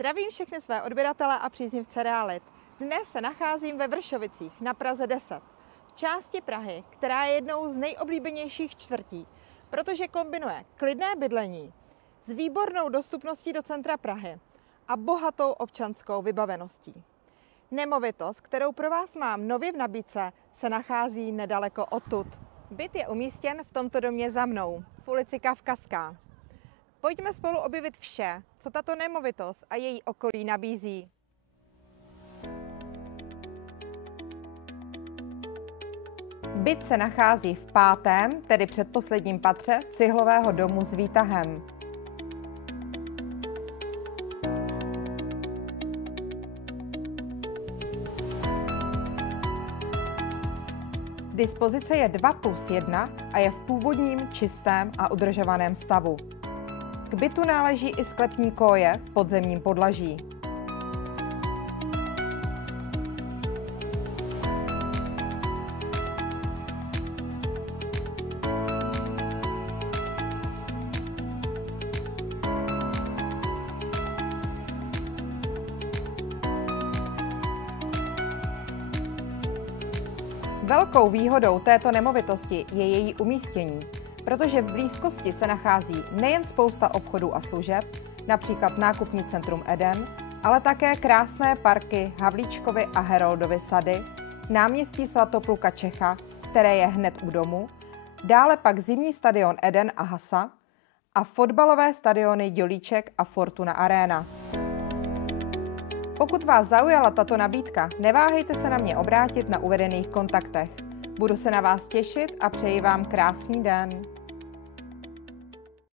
Zdravím všechny své odběratele a příznivce realit. Dnes se nacházím ve Vršovicích na Praze 10, v části Prahy, která je jednou z nejoblíbenějších čtvrtí, protože kombinuje klidné bydlení s výbornou dostupností do centra Prahy a bohatou občanskou vybaveností. Nemovitost, kterou pro vás mám nově v nabídce, se nachází nedaleko odtud. Byt je umístěn v tomto domě za mnou, v ulici Kavkazská. Pojďme spolu objevit vše, co tato nemovitost a její okolí nabízí. Byt se nachází v 5., tedy předposledním patře cihlového domu s výtahem. Dispozice je 2+1 a je v původním, čistém a udržovaném stavu. K bytu náleží i sklepní koje v podzemním podlaží. Velkou výhodou této nemovitosti je její umístění, protože v blízkosti se nachází nejen spousta obchodů a služeb, například nákupní centrum Eden, ale také krásné parky Havlíčkovy a Heroldovy sady, náměstí Svatopluka Čecha, které je hned u domu, dále pak zimní stadion Eden a Hasa a fotbalové stadiony Dělíček a Fortuna Arena. Pokud vás zaujala tato nabídka, neváhejte se na mě obrátit na uvedených kontaktech. Budu se na vás těšit a přeji vám krásný den.